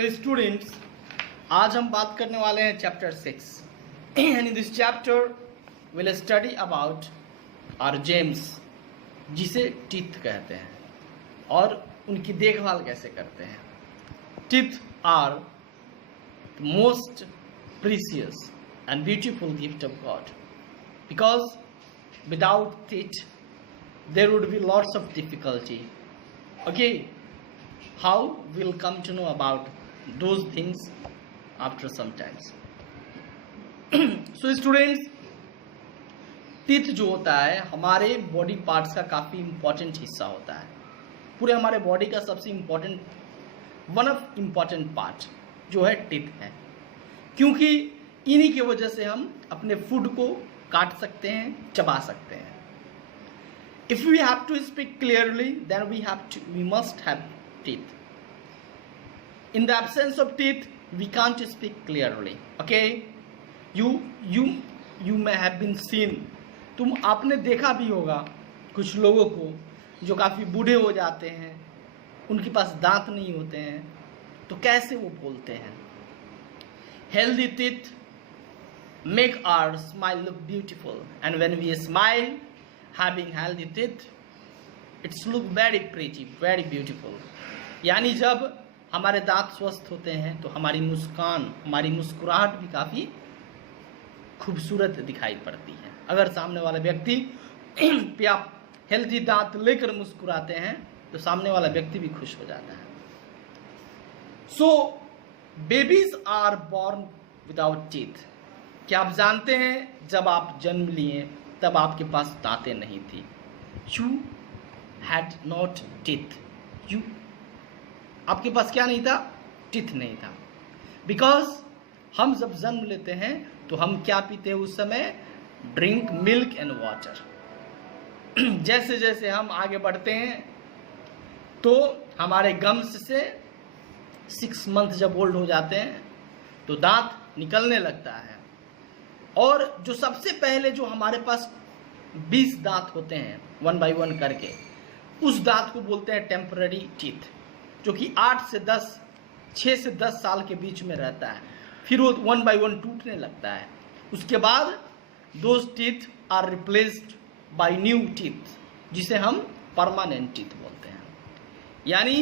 तो स्टूडेंट्स, आज हम बात करने वाले हैं chapter 6 and in this chapter will study about our gems, जिसे टीथ कहते हैं, और उनकी देखभाल कैसे करते हैं। Teeth are the most precious and beautiful gift of God, because without it there would be lots of difficulty. Okay, how we'll come to know about those things after some times. So students, teeth जो होता है हमारे body parts का काफी important हिस्सा होता है। पूरे हमारे बॉडी का सबसे important, one of important part जो है टीथ है, क्योंकि इन्हीं की वजह से हम अपने फूड को काट सकते हैं, चबा सकते हैं। If we have to speak clearly then we must have teeth. In the absence of teeth we can't speak clearly. Okay, you may have been seen, आपने देखा भी होगा कुछ लोगों को जो काफी बूढ़े हो जाते हैं, उनके पास दांत नहीं होते हैं, तो कैसे वो बोलते हैं। Healthy teeth make our smile look beautiful, and when we smile having healthy teeth it's look very pretty, very beautiful। यानी जब हमारे दांत स्वस्थ होते हैं तो हमारी मुस्कान, हमारी मुस्कुराहट भी काफी खूबसूरत दिखाई पड़ती है। अगर सामने वाला व्यक्ति पे आप हेल्दी दांत लेकर मुस्कुराते हैं तो सामने वाला व्यक्ति भी खुश हो जाता है। So babies are born without teeth. क्या आप जानते हैं जब आप जन्म लिए तब आपके पास दांतें नहीं थी। You had not teeth. आपके पास क्या नहीं था? टीथ नहीं था। बिकॉज हम जब जन्म लेते हैं तो हम क्या पीते हैं उस समय? Drink milk and water. जैसे जैसे हम आगे बढ़ते हैं तो हमारे गम्स से 6 मंथ जब ओल्ड हो जाते हैं तो दांत निकलने लगता है, और जो सबसे पहले जो हमारे पास 20 दांत होते हैं 1 by 1 करके, उस दांत को बोलते हैं टेम्पररी टीथ, जो कि 6 से 10 साल के बीच में रहता है। फिर वो 1 by 1 टूटने लगता है। उसके बाद those teeth are replaced by new teeth, जिसे हम परमानेंट टीथ बोलते हैं। यानी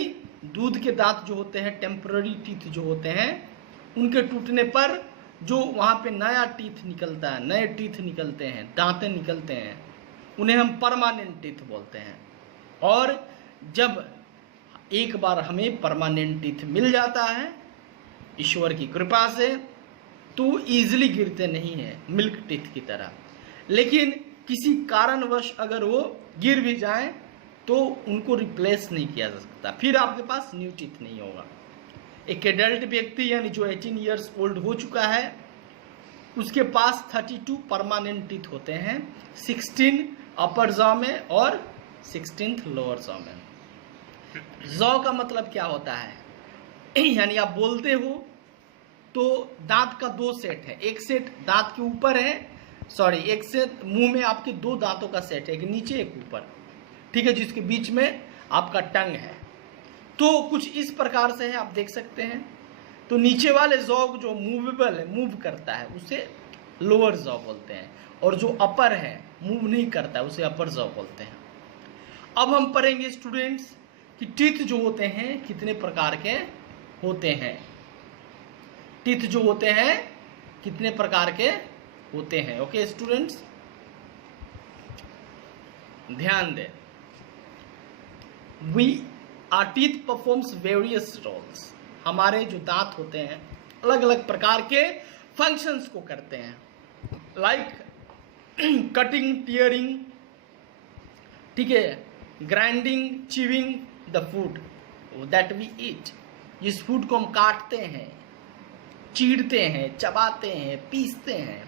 दूध के दांत जो होते हैं, टेम्पररी टीथ जो होते हैं, उनके टूटने पर जो वहाँ पे नया टीथ निकलता है, नए टीथ निकलते हैं, दांतें निकलते हैं, उन्हें हम परमानेंट टीथ बोलते हैं। और जब एक बार हमें परमानेंट टीथ मिल जाता है ईश्वर की कृपा से, तो ईजिली गिरते नहीं हैं मिल्क टीथ की तरह। लेकिन किसी कारणवश अगर वो गिर भी जाएं तो उनको रिप्लेस नहीं किया जा सकता, फिर आपके पास न्यू टीथ नहीं होगा। एक एडल्ट व्यक्ति यानी जो 18 ईयर्स ओल्ड हो चुका है, उसके पास 32 परमानेंट टीथ होते हैं, 16 अपर जॉ में और 16th लोअर जॉ में। जॉ का मतलब क्या होता है? यानी आप बोलते हो तो दांत का 2 सेट है। एक सेट दांत के ऊपर है, एक सेट मुंह में आपके 2 दांतों का सेट है, एक नीचे एक ऊपर, ठीक है, जिसके बीच में आपका टंग है। तो कुछ इस प्रकार से है, आप देख सकते हैं। तो नीचे वाले जॉ जो मूवेबल है, मूव करता है, उसे लोअर जॉ बोलते हैं, और जो अपर है, मूव नहीं करता है, उसे अपर जॉ बोलते हैं। अब हम पढ़ेंगे स्टूडेंट्स कि टीथ जो होते हैं कितने प्रकार के होते हैं। टीथ जो होते हैं कितने प्रकार के होते हैं। ओके स्टूडेंट्स, ध्यान दें। Our teeth performs various roles। हमारे जो दांत होते हैं अलग अलग प्रकार के फंक्शंस को करते हैं, लाइक कटिंग, टीयरिंग, ठीक है, grinding, chewing the food that we eat. जिस फूड को हम काटते हैं, चीरते हैं, चबाते हैं, पीसते हैं,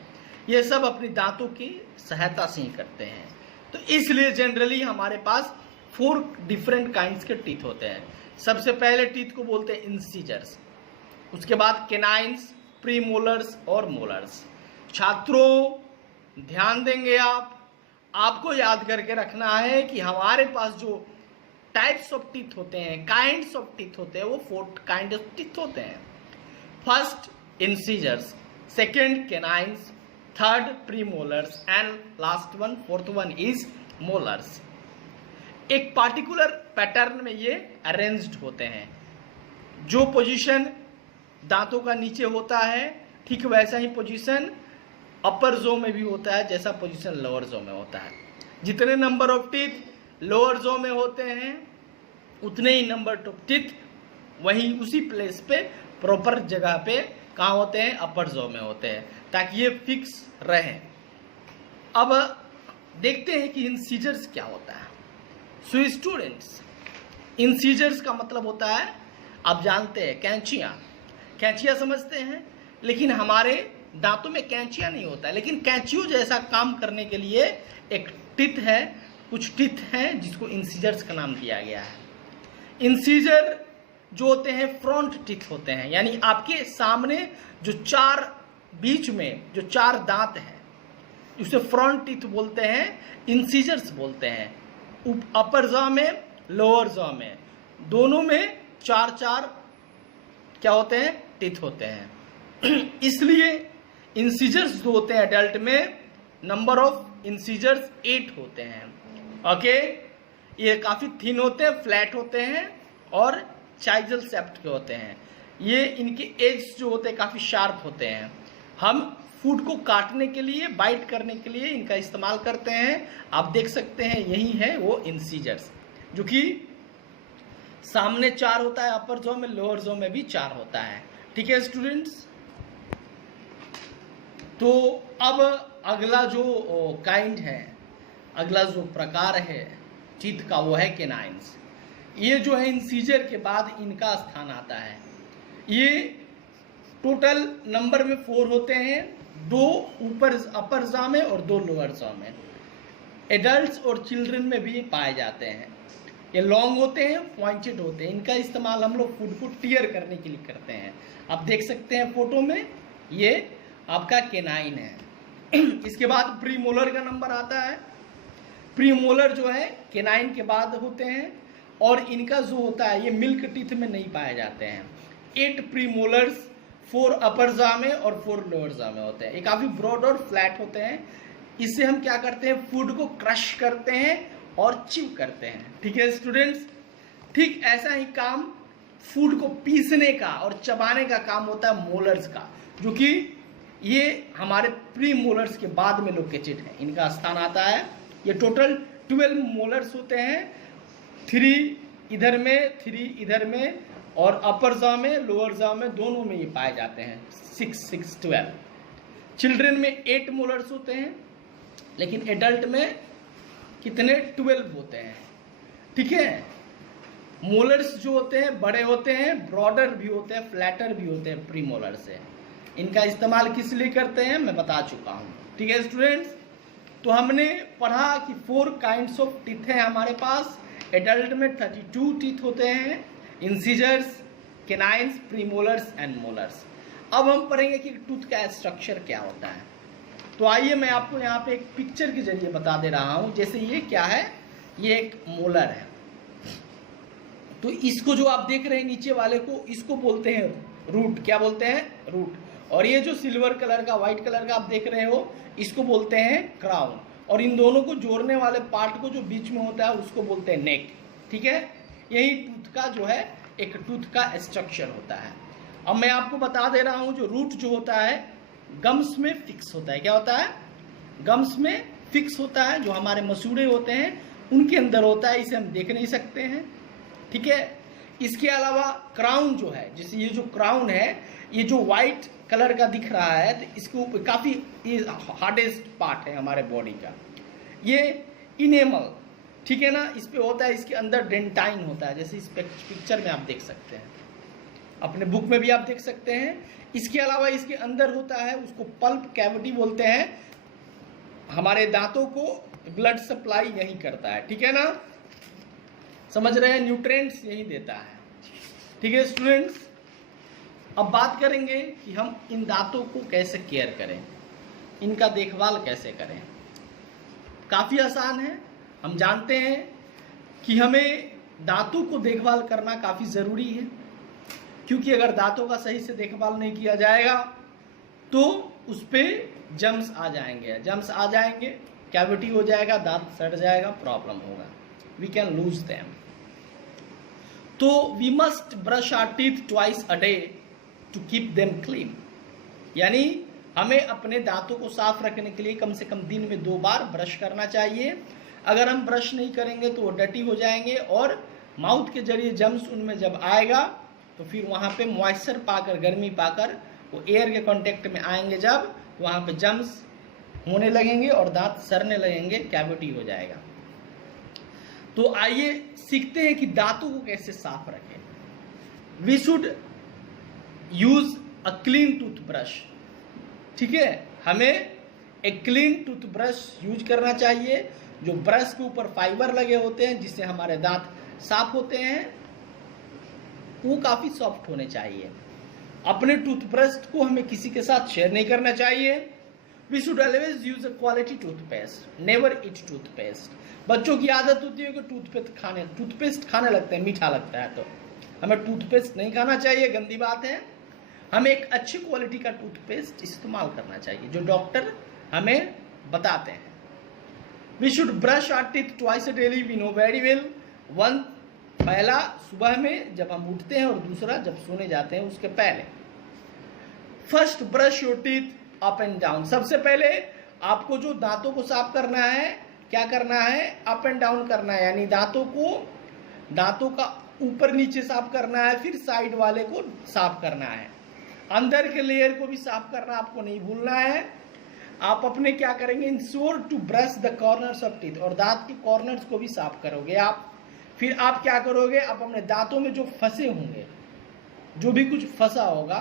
ये सब अपनी दांतों की सहायता से ही करते हैं। तो इसलिए जनरली हमारे पास 4 डिफरेंट काइंड्स के टीथ होते हैं। सबसे पहले टीथ को बोलते हैं इंसीजर्स, उसके बाद केनाइन्स, प्रीमोलर्स और मोलर्स। छात्रों ध्यान देंगे, आपको याद करके रखना है कि हमारे पास जो टाइप्स ऑफ टीथ होते हैं, काइंड्स ऑफ टीथ होते हैं, वो 4 काइंड ऑफ टीथ होते हैं। First incisors, second canines, third premolars and last one, fourth one is molars. एक पार्टिकुलर पैटर्न में ये अरेंज्ड होते हैं। जो पोजीशन दांतों का नीचे होता है ठीक वैसा ही पोजीशन अपर जो में भी होता है जैसा पोजीशन लोअर जो में होता है। जितने नंबर ऑफ टीथ लोअर जो में होते हैं उतने ही नंबर ऑफ टीथ वहीं उसी प्लेस पे प्रॉपर जगह पे कहाँ होते हैं, अपर जो में होते हैं, ताकि ये फिक्स रहे। अब देखते हैं कि इंसीजर्स क्या होता है। सो स्टूडेंट्स, इंसीजर्स का मतलब होता है, आप जानते हैं कैंचियाँ, कैंचियाँ समझते हैं, लेकिन हमारे दांतों में कैंचियाँ नहीं होता है, लेकिन कैंचियों जैसा काम करने के लिए एक टिथ है, कुछ टिथ हैं जिसको इंसीजर्स का नाम दिया गया है। इंसीजर जो होते हैं फ्रंट टिथ होते हैं, यानी आपके सामने जो बीच में जो 4 दांत हैं उसे फ्रंट टिथ बोलते हैं, इंसीजर्स बोलते हैं। अपर जॉ में लोअर जॉ में दोनों में 4 क्या होते हैं, टिथ होते हैं। इसलिए इंसीजर्स जो होते हैं एडल्ट में, नंबर ऑफ इंसीजर्स 8 होते हैं। ओके, ये काफी थिन होते हैं, फ्लैट होते हैं और चाइजल शेप्ड के होते हैं। ये इनके एज जो होते हैं काफी शार्प होते हैं। हम फूड को काटने के लिए, बाइट करने के लिए इनका इस्तेमाल करते हैं। आप देख सकते हैं यही है वो इंसीजर्स, जो कि सामने 4 होता है अपर जॉ में, लोअर जॉ में भी 4 होता है। ठीक है स्टूडेंट्स, तो अब अगला जो काइंड है, अगला जो प्रकार है टीथ का वो है कैनाइन्स। ये जो है इंसीजर के बाद इनका स्थान आता है। ये टोटल नंबर में 4 होते हैं, 2 ऊपर अपर जॉ में और 2 लोअर जॉ में। एडल्ट्स और चिल्ड्रन में भी पाए जाते हैं। ये लॉन्ग होते हैं, पॉइंटेड होते हैं। इनका इस्तेमाल हम लोग फूड को टीयर करने के लिए करते हैं। आप देख सकते हैं फोटो में, ये आपका कैनाइन है। इसके बाद प्रीमोलर का नंबर आता है। प्रीमोलर जो है कैनाइन के बाद होते हैं और इनका जो होता है ये मिल्क टीथ में नहीं पाए जाते हैं। 8 प्रीमोलर्स 4 अपर जॉ में और 4 लोअर जॉ में होते हैं। ये काफी ब्रॉड और फ्लैट होते हैं। इससे हम क्या करते हैं, फूड को क्रश करते हैं और चिव करते हैं। ठीक है स्टूडेंट्स, ठीक ऐसा ही काम फूड को पीसने का और चबाने का काम होता है मोलर्स का, जो कि ये हमारे प्री मोलर्स के बाद में लोकेटेड है। इनका स्थान आता है। ये टोटल 12 मोलर्स होते हैं, 3 इधर में, 3 इधर में और अपर जॉ में, लोअर जॉ में, दोनों में ये पाए जाते हैं। 6 12। चिल्ड्रन में 8 मोलर्स होते हैं, लेकिन एडल्ट में कितने, 12 होते हैं। ठीक है, मोलर्स जो होते हैं बड़े होते हैं, ब्रॉडर भी होते हैं, फ्लैटर भी होते हैं प्री मोलर से। इनका इस्तेमाल किस लिए करते हैं मैं बता चुका हूं। ठीक है स्टूडेंट्स, तो हमने पढ़ा कि 4 काइंड्स ऑफ टीथ है हमारे पास। एडल्ट में 32 टीथ होते हैं, incisors, canines, premolars and molars. अब हम पढ़ेंगे कि टूथ का स्ट्रक्चर क्या होता है। तो आइए मैं आपको यहाँ पे एक पिक्चर के जरिए बता दे रहा हूं। जैसे ये क्या है, ये एक मोलर है। तो इसको जो आप देख रहे हैं नीचे वाले को, इसको बोलते हैं रूट। क्या बोलते हैं, रूट। और ये जो सिल्वर कलर का, व्हाइट कलर का आप देख रहे हो, इसको बोलते हैं क्राउन। और इन दोनों को जोड़ने वाले पार्ट को जो बीच में होता है उसको बोलते हैं नेक। ठीक है, यही टूथ का जो है एक टूथ का स्ट्रक्चर होता है। अब मैं आपको बता दे रहा हूं, जो रूट जो होता है गम्स में फिक्स होता है। क्या होता है, गम्स में फिक्स होता है। जो हमारे मसूड़े होते हैं उनके अंदर होता है, इसे हम देख नहीं सकते हैं। ठीक है, इसके अलावा क्राउन जो है, जैसे ये जो क्राउन है, ये जो व्हाइट कलर का दिख रहा है, तो इसको काफी हार्डेस्ट पार्ट है हमारे बॉडी का। ये इनेमल, ठीक है ना, इस पे होता है, इसके अंदर डेंटाइन होता है, जैसे इस पिक्चर में आप देख सकते हैं, अपने बुक में भी आप देख सकते हैं। इसके अलावा इसके अंदर होता है, उसको पल्प कैविटी बोलते हैं। हमारे दांतों को ब्लड सप्लाई यही करता है। ठीक है ना, समझ रहे हैं, न्यूट्रिएंट्स यही देता है। ठीक है स्टूडेंट्स, अब बात करेंगे कि हम इन दांतों को कैसे केयर करें, इनका देखभाल कैसे करें। काफी आसान है। हम जानते हैं कि हमें दांतों को देखभाल करना काफ़ी ज़रूरी है, क्योंकि अगर दांतों का सही से देखभाल नहीं किया जाएगा तो उस पर जम्स आ जाएंगे, कैविटी हो जाएगा, दांत सड़ जाएगा, प्रॉब्लम होगा, वी कैन लूज देम। तो we must brush our teeth twice a day to keep them clean, यानी हमें अपने दांतों को साफ रखने के लिए कम से कम दिन में 2 बार ब्रश करना चाहिए। अगर हम ब्रश नहीं करेंगे तो वो डर्टी हो जाएंगे और माउथ के जरिए जम्स उनमें जब आएगा तो फिर वहाँ पे मॉइस्चर पाकर, गर्मी पाकर वो एयर के कांटेक्ट में आएंगे, जब वहाँ पे जम्स होने लगेंगे और दांत सड़ने लगेंगे, कैविटी हो जाएगा। तो आइए सीखते हैं कि दांतों को कैसे साफ रखें। We should use a clean toothbrush, ठीक है, हमें एक क्लीन टूथब्रश यूज करना चाहिए, जो ब्रश के ऊपर फाइबर लगे होते हैं जिससे हमारे दांत साफ होते हैं, वो काफी सॉफ्ट होने चाहिए। अपने टूथब्रश को हमें किसी के साथ शेयर नहीं करना चाहिए। We should always use a quality toothpaste, never eat toothpaste. बच्चों की आदत होती है कि टूथपेस्ट खाने लगते हैं, मीठा लगता है, तो हमें टूथपेस्ट नहीं खाना चाहिए, गंदी बात है। हमें एक अच्छी क्वालिटी का टूथपेस्ट इस्तेमाल करना चाहिए जो डॉक्टर हमें बताते हैं। We should brush our teeth twice a daily, we know very well. पहला सुबह में जब हम उठते हैं और दूसरा जब सोने जाते हैं उसके पहले। First brush your teeth up and down, सबसे पहले आपको जो दांतों को साफ करना है, क्या करना है, अप एंड डाउन करना है, यानी दांतों का ऊपर नीचे साफ करना है, फिर साइड वाले को साफ करना है, अंदर के लेयर को भी साफ करना आपको नहीं भूलना है। आप अपने क्या करेंगे, ensure to brush the corners of teeth, और दांत के कॉर्नर्स को भी साफ करोगे आप। फिर आप क्या करोगे, आप अपने दांतों में जो फंसे होंगे, जो भी कुछ फंसा होगा,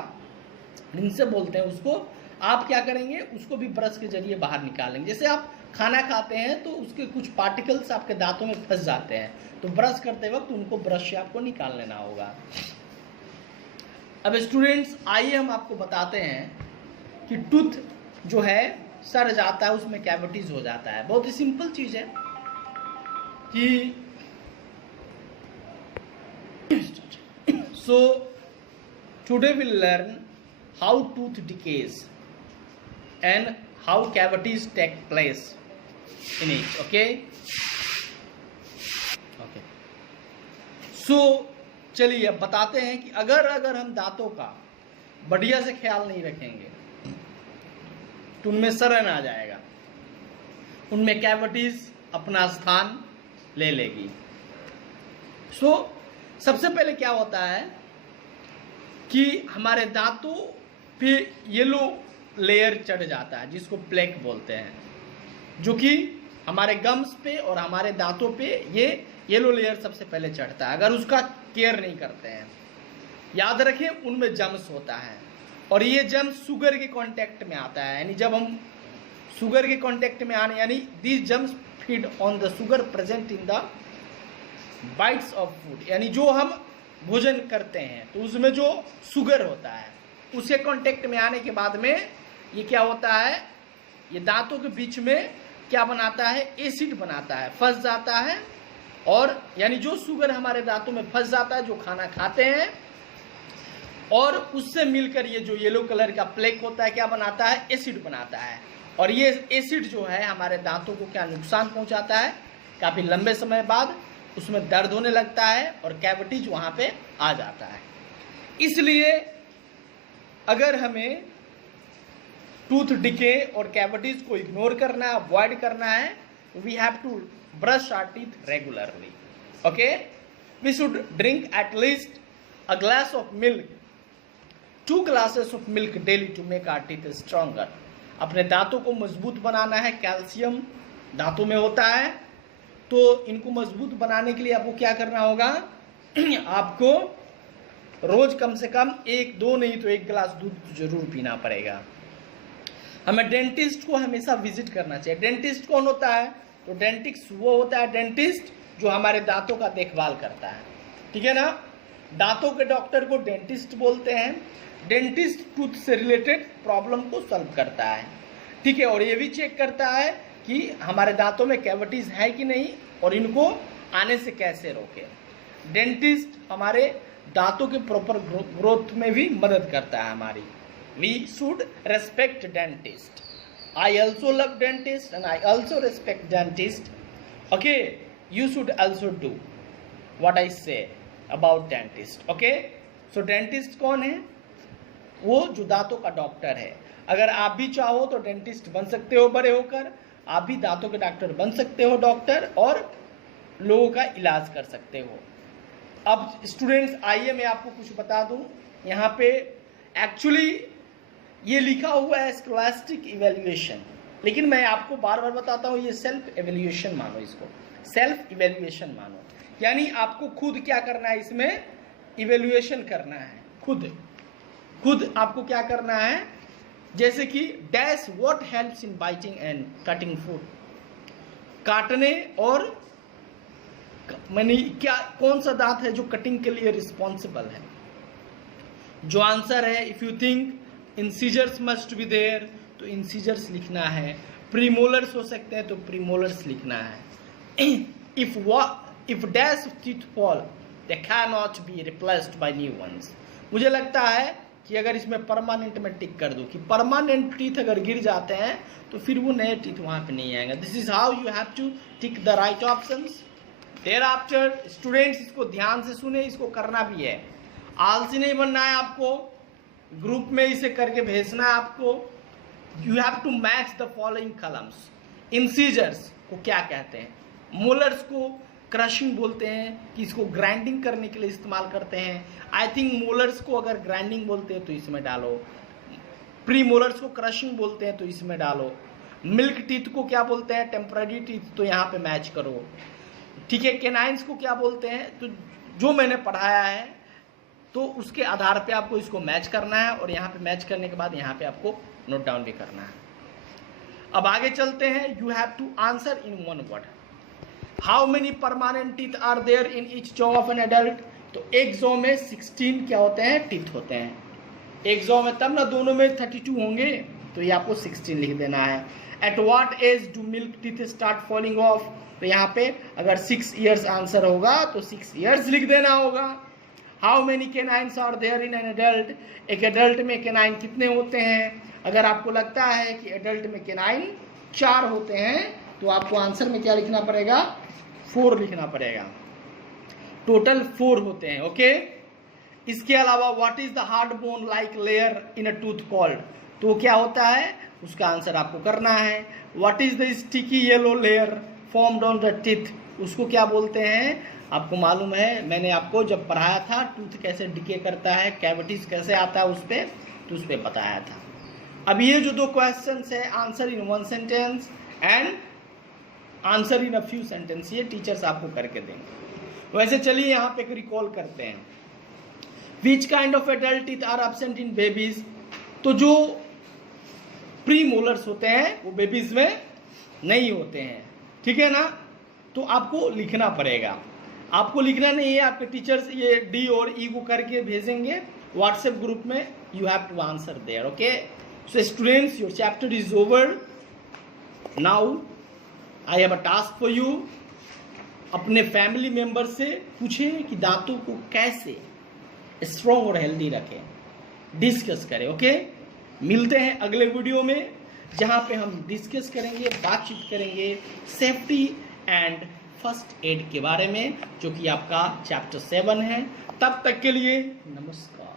जिनसे बोलते हैं उसको, आप क्या करेंगे, उसको भी ब्रश के जरिए बाहर निकालेंगे। जैसे आप खाना खाते हैं तो उसके कुछ पार्टिकल्स आपके दांतों में फंस जाते हैं, तो ब्रश करते वक्त उनको ब्रश से आपको निकाल लेना होगा। अब स्टूडेंट्स आइए हम आपको बताते हैं कि टूथ जो है सड़ जाता है, उसमें कैविटीज हो जाता है। बहुत ही सिंपल चीज है कि so today will learn how tooth decays and how cavities take place in it, okay. So चलिए अब बताते हैं कि अगर हम दांतों का बढ़िया से ख्याल नहीं रखेंगे तो उनमें सड़न आ जाएगा, उनमें कैविटीज अपना स्थान ले लेगी। सो सबसे पहले क्या होता है कि हमारे दांतों पे येलो लेयर चढ़ जाता है, जिसको प्लेक बोलते हैं, जो कि हमारे गम्स पे और हमारे दांतों पे ये येलो लेयर सबसे पहले चढ़ता है। अगर उसका केयर नहीं करते हैं, याद रखें उनमें जम्स होता है, और ये जम्स शुगर के कांटेक्ट में आता है, यानी जब हम शुगर के कांटेक्ट में आने, यानी these germs feed on the sugar present in the bytes of food, यानी जो हम भोजन करते हैं तो उसमें जो शुगर होता है उसके कांटेक्ट में आने के बाद में ये क्या होता है, ये दांतों के बीच में क्या बनाता है, एसिड बनाता है, फंस जाता है, और यानी जो शुगर हमारे दांतों में फंस जाता है जो खाना खाते हैं, और उससे मिलकर ये जो येलो कलर का प्लेक होता है क्या बनाता है, एसिड बनाता है। और ये एसिड जो है हमारे दांतों को क्या नुकसान पहुंचाता है, काफी लंबे समय बाद उसमें दर्द होने लगता है और कैविटीज वहां पे आ जाता है। इसलिए अगर हमें टूथ डिके और कैविटीज को इग्नोर करना है, अवॉइड करना है, we have to brush our teeth regularly, okay. We should drink at least a glass of milk, 2 glasses of milk daily to make our teeth stronger। अपने दांतों को मजबूत बनाना है, कैल्शियम दांतों में होता है, तो इनको मजबूत बनाने के लिए आपको क्या करना होगा, आपको रोज कम से कम 1-2 नहीं तो 1 गिलास दूध जरूर पीना पड़ेगा। हमें डेंटिस्ट को हमेशा विजिट करना चाहिए। डेंटिस्ट कौन होता है, तो डेंटिस्ट वो होता है डेंटिस्ट जो हमारे दांतों का देखभाल करता है, ठीक है ना। दांतों के डॉक्टर को डेंटिस्ट बोलते हैं। डेंटिस्ट टूथ से रिलेटेड प्रॉब्लम को सॉल्व करता है, ठीक है, और ये भी चेक करता है कि हमारे दांतों में कैविटीज है कि नहीं और इनको आने से कैसे रोके। डेंटिस्ट हमारे दांतों के प्रॉपर ग्रोथ में भी मदद करता है हमारी। We should respect dentist. I also love dentist and I also respect dentist. Okay, you should also do what I say about dentist. Okay, so dentist कौन है? वो जो दांतों का डॉक्टर है। अगर आप भी चाहो तो डेंटिस्ट बन सकते हो, बड़े होकर आप भी दांतों के डॉक्टर बन सकते हो डॉक्टर, और लोगों का इलाज कर सकते हो। अब स्टूडेंट्स आइए मैं आपको कुछ बता दूं। यहाँ पे एक्चुअली ये लिखा हुआ है स्कॉलास्टिक इवेल्युएशन, लेकिन मैं आपको बार बार बताता हूँ ये सेल्फ इवेल्युएशन मानो, इसको सेल्फ इवेल्युएशन मानो। यानी आपको खुद क्या करना है, इसमें इवेल्युएशन करना है। खुद आपको क्या करना है, जैसे कि dash what helps in biting and cutting food, काटने और मानी क्या कौन सा दांत है जो कटिंग के लिए रिस्पॉन्सिबल है। जो आंसर है, if you think incisors must be there तो इंसीजर्स लिखना है, प्रीमोलर्स हो सकते हैं तो प्रीमोलर्स लिखना है। If dash teeth fall they can not be replaced by new ones. मुझे लगता है कि अगर इसमें परमानेंट में टिक कर दूं कि परमानेंट टीथ अगर गिर जाते हैं तो फिर वो नए टीथ वहां पे नहीं आएंगे। This is how you have to tick the right options. Thereafter students इसको ध्यान से सुने, इसको करना भी है, आलसी नहीं बनना है आपको, ग्रुप में इसे करके भेजना है आपको। You have to match the following columns. Incisors को क्या कहते हैं? मोलर्स को क्रशिंग बोलते हैं कि इसको ग्राइंडिंग करने के लिए इस्तेमाल करते हैं। आई थिंक मोलर्स को अगर ग्राइंडिंग बोलते हैं तो इसमें डालो, प्री मोलर्स को क्रशिंग बोलते हैं तो इसमें डालो। मिल्क टीथ को क्या बोलते हैं? टेम्पररी टीथ, तो यहाँ पे मैच करो। ठीक है, केनाइंस को क्या बोलते हैं? तो जो मैंने पढ़ाया है तो उसके आधार पे आपको इसको मैच करना है, और यहाँ पे मैच करने के बाद यहाँ पे आपको नोट डाउन भी करना है। अब आगे चलते हैं। You have to answer in one word. How many permanent teeth are there in each jaw of an adult? तो एक जॉ में 16 क्या होते हैं? टीथ होते हैं एक जॉ में, तब ना दोनों में 32 होंगे, तो ये आपको 16 लिख देना है। At what age do milk teeth start falling off? तो यहाँ पे अगर 6 ईयर्स आंसर होगा तो 6 ईयर्स लिख देना होगा। How many canines are there in an adult? एक एडल्ट में केनाइन कितने होते हैं? अगर आपको लगता है कि एडल्ट में केनाइन 4 होते हैं तो आपको आंसर में क्या लिखना पड़ेगा? 4 लिखना पड़ेगा। टोटल 4 होते हैं। ओके, इसके अलावा what is the hard bone like layer in a tooth called? तो क्या होता है उसका आंसर आपको करना है। What is the sticky yellow layer formed on the teeth? उसको क्या बोलते हैं? आपको मालूम है, मैंने आपको जब पढ़ाया था टूथ कैसे डिके करता है, कैविटीज कैसे आता है उस पर, तो उस पर बताया था। अब ये जो 2 क्वेश्चंस है, answer in 1 sentence and answer in a few sentence, ये टीचर्स आपको करके देंगे। वैसे चलिए यहाँ पे रिकॉल करते हैं। Which kind of adult teeth are absent in babies? तो जो प्री मोलर्स होते हैं वो बेबीज में नहीं होते हैं, ठीक है ना? तो आपको लिखना पड़ेगा। आपको लिखना नहीं है, आपके टीचर्स ये डी और ई को करके भेजेंगे व्हाट्सएप ग्रुप में। You have to answer there. Okay, so students, your chapter is over now. I have a task for you. अपने फैमिली मेंबर से पूछें कि दांतों को कैसे स्ट्रॉन्ग और हेल्दी रखें, डिस्कस करें। ओके, मिलते हैं अगले वीडियो में जहां पे हम डिस्कस करेंगे, बातचीत करेंगे सेफ्टी एंड फर्स्ट एड के बारे में, जो कि आपका चैप्टर 7 है। तब तक के लिए नमस्कार।